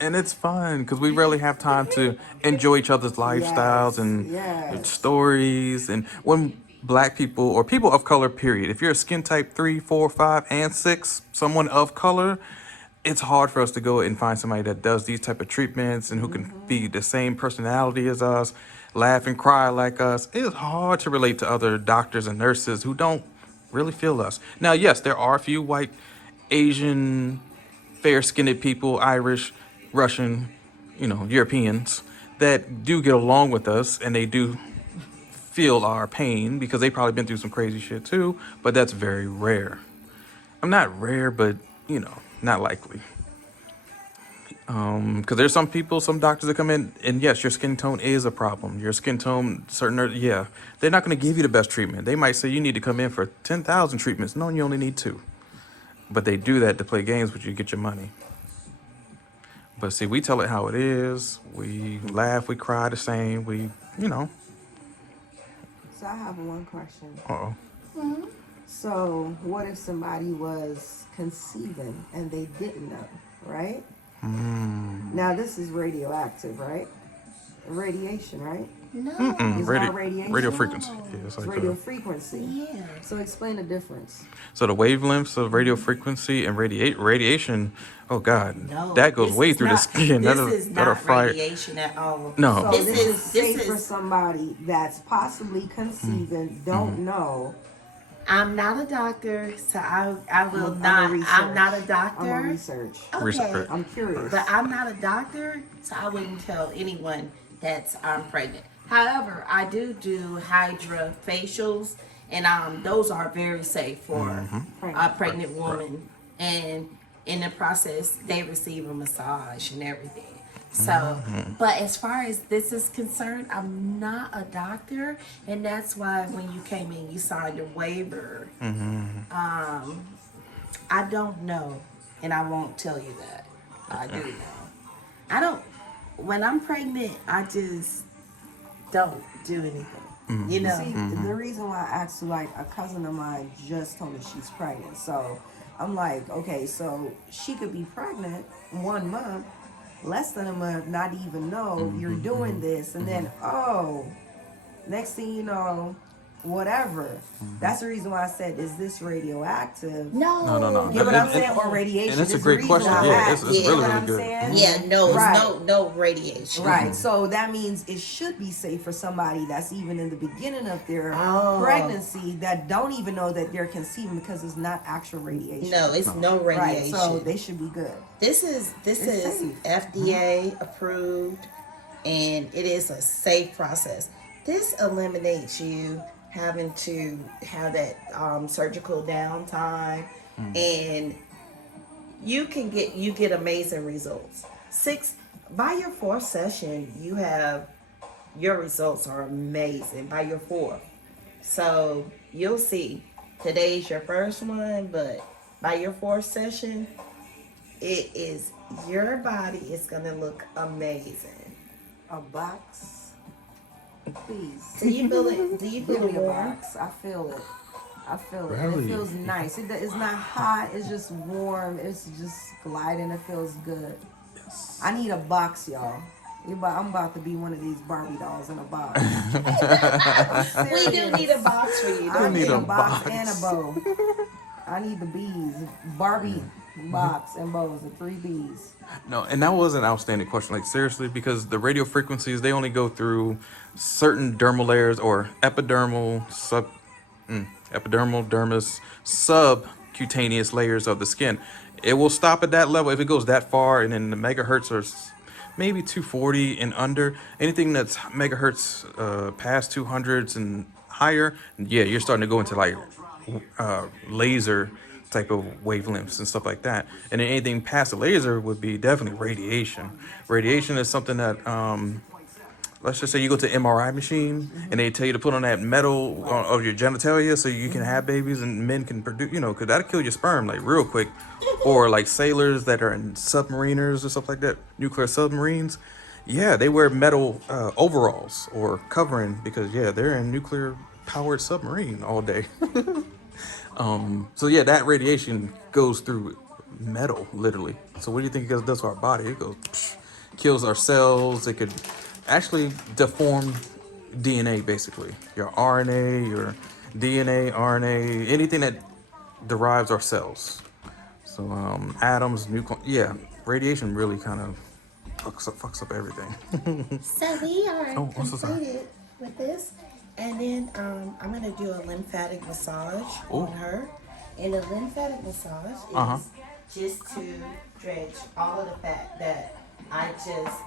And it's fun because we rarely have time to enjoy each other's lifestyles Yes, and yes. stories. And when black people or people of color, period, if you're a skin type 3, 4, 5, and 6, someone of color, it's hard for us to go and find somebody that does these type of treatments and who can be the same personality as us, laugh and cry like us. It's hard to relate to other doctors and nurses who don't really feel us. Now, yes, there are a few white, Asian, fair-skinned people, Irish, Russian, Europeans that do get along with us and they do feel our pain because they probably been through some crazy shit too, but that's very rare. I'm not rare, but not likely. Because there's some people, some doctors that come in, and yes, your skin tone is a problem. Your skin tone, yeah, they're not going to give you the best treatment. They might say you need to come in for 10,000 treatments. No, you only need 2. But they do that to play games with you, get your money. But see, we tell it how it is. We laugh, we cry the same. So I have one question. Uh-oh. So what if somebody was conceiving and they didn't know, right? Now this is radioactive, right? Radiation, right? No. It's not radiation. Radio frequency. No. Yeah, it's It's like radio frequency. Yeah. So explain the difference. so the wavelengths of radio frequency and radiation, oh God, No. that goes this way is through the not- skin. This That'll is that'll not fry. radiation at all. No. So This this is- is safe this for is- somebody that's possibly conceiving, don't know. I'm not a doctor, so I will I'm not. gonna I'm not a research. doctor. I'm gonna research. Okay. Research. I'm curious. But I'm not a doctor, so I wouldn't tell anyone that I'm pregnant. However, I do hydra facials, and those are very safe for a pregnant woman. And in the process, they receive a massage and everything. So, but as far as this is concerned, I'm not a doctor, and that's why when you came in, you signed a waiver. I don't know, and I won't tell you that. I do know. I don't. When I'm pregnant, I just don't do anything. You know. See, the reason why I asked you, like, a cousin of mine just told me she's pregnant. So I'm like, okay, so she could be pregnant 1 month, less than a month, not even know you're doing this. And then, next thing you know, whatever. That's the reason why I said, is this radioactive? No. No. You know what I'm saying? Or radiation. And it's a is the great reason question. I Yeah, asked. it's You know really, what really I'm good. saying? Yeah, no, it's Right. no radiation. Right, so that means it should be safe for somebody that's even in the beginning of their Oh. pregnancy that don't even know that they're conceiving because it's not actual radiation. No, it's no Right, radiation. so they should be good. This is safe. FDA approved, and it is a safe process. This eliminates you having to have that surgical downtime, and you get amazing results. By your 4th session, your results are amazing by your 4th. So you'll see. Today's your first one, but by your 4th session, your body is gonna look amazing. A box, please. Do you feel it? Do you Give feel me a warm? box. I feel it. And Really? it feels nice. It's not hot. It's just warm. It's just gliding. It feels good. I need a box, y'all. I'm about to be one of these Barbie dolls in a box. We do need a box for you. I Don't need we? a box and a bow. I need the bees. Barbie box and bows, the 3 bees. No, and that was an outstanding question. Like, seriously, because the radio frequencies, they only go through certain dermal layers or epidermal, dermis, subcutaneous layers of the skin. It will stop at that level if it goes that far, and then the megahertz are maybe 240 and under. Anything that's megahertz past 200s and higher, yeah, you're starting to go into like laser type of wavelengths and stuff like that. And then anything past the laser would be definitely radiation. Radiation is something that let's just say you go to an MRI machine and they tell you to put on that metal of your genitalia so you can have babies and men can produce, because that'll kill your sperm like real quick. Or like sailors that are in submariners or stuff like that, nuclear submarines. Yeah, they wear metal overalls or covering because, yeah, they're in nuclear powered submarine all day. So yeah, that radiation goes through metal, literally. So what do you think it does to our body? It goes, kills our cells. It could actually deform DNA, basically. Your RNA, your DNA, RNA, anything that derives our cells. So atoms, nuclei, yeah, radiation really kind of fucks up everything. So we are Oh, I'm so sorry. completed with this. And then I'm going to do a lymphatic massage on her. And a lymphatic massage is just to dredge all of the fat that I just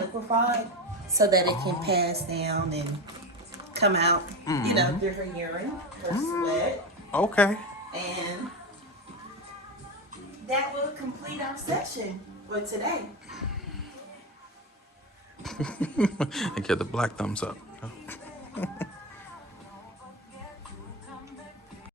liquefied so that it can pass down and come out, you know, through her urine, her sweat. Okay. And that will complete our session for today. I get the black thumbs up.